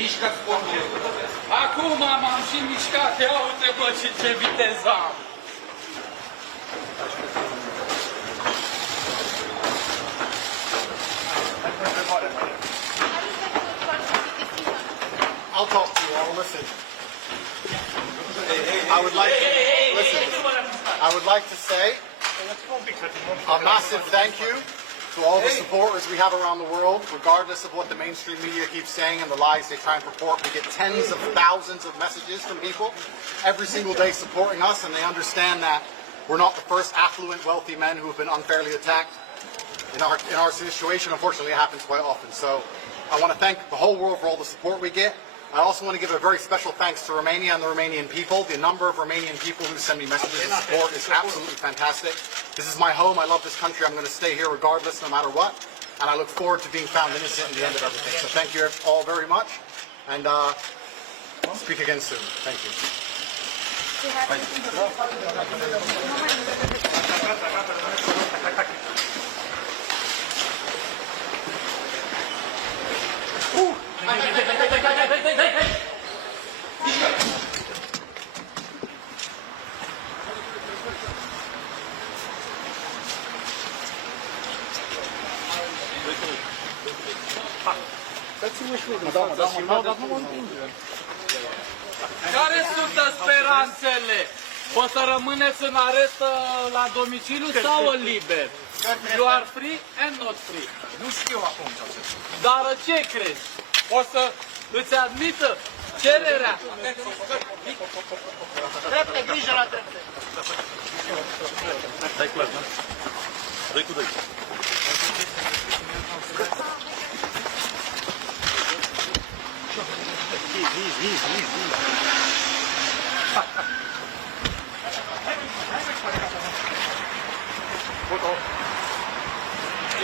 Mișcă-ți portul. Acum m-am și mișcat, ia uite bă ce viteză am. I'll talk to you all. Listen. I would like to say a massive thank you to all the supporters we have around the world, regardless of what the mainstream media keeps saying and the lies they try and purport. We get tens of thousands of messages from people every single day supporting us, and they understand that we're not the first affluent, wealthy men who have been unfairly attacked. In our situation, unfortunately, it happens quite often. So I want to thank the whole world for all the support we get. I also want to give a very special thanks to Romania and the Romanian people. The number of Romanian people who send me messages of support is absolutely fantastic. This is my home. I love this country. I'm going to stay here regardless, no matter what. And I look forward to being found innocent in the end of everything. So thank you all very much. And speak again soon. Thank you. Care sunt speranțele? O să rămâneți în arest la domiciliu sau în liber? You are free and not free. Nu știu acum ce o să zic. Dar ce crezi? O să îți admită cererea? Trepte, grijă la trepte. Stai clar, da? 2 cu 2.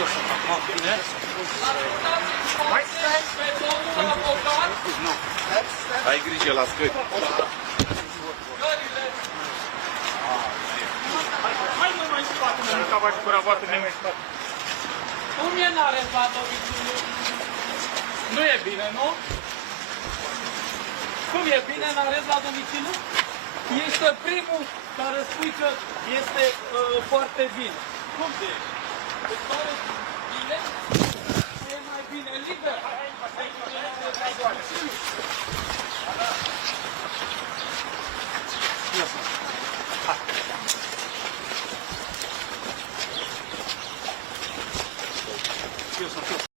Eu sunt acum bine. Pe domnul avocat. Ai grijă la scări. Hai mă mai spate, mă, ca faci cu ravatul de mai spate. Cum e în arest la domiciliu? Nu e bine, nu? Cum e bine în arest la domiciliu? Ești primul care spui că este foarte bine. Cum de ești? Îți pare bine?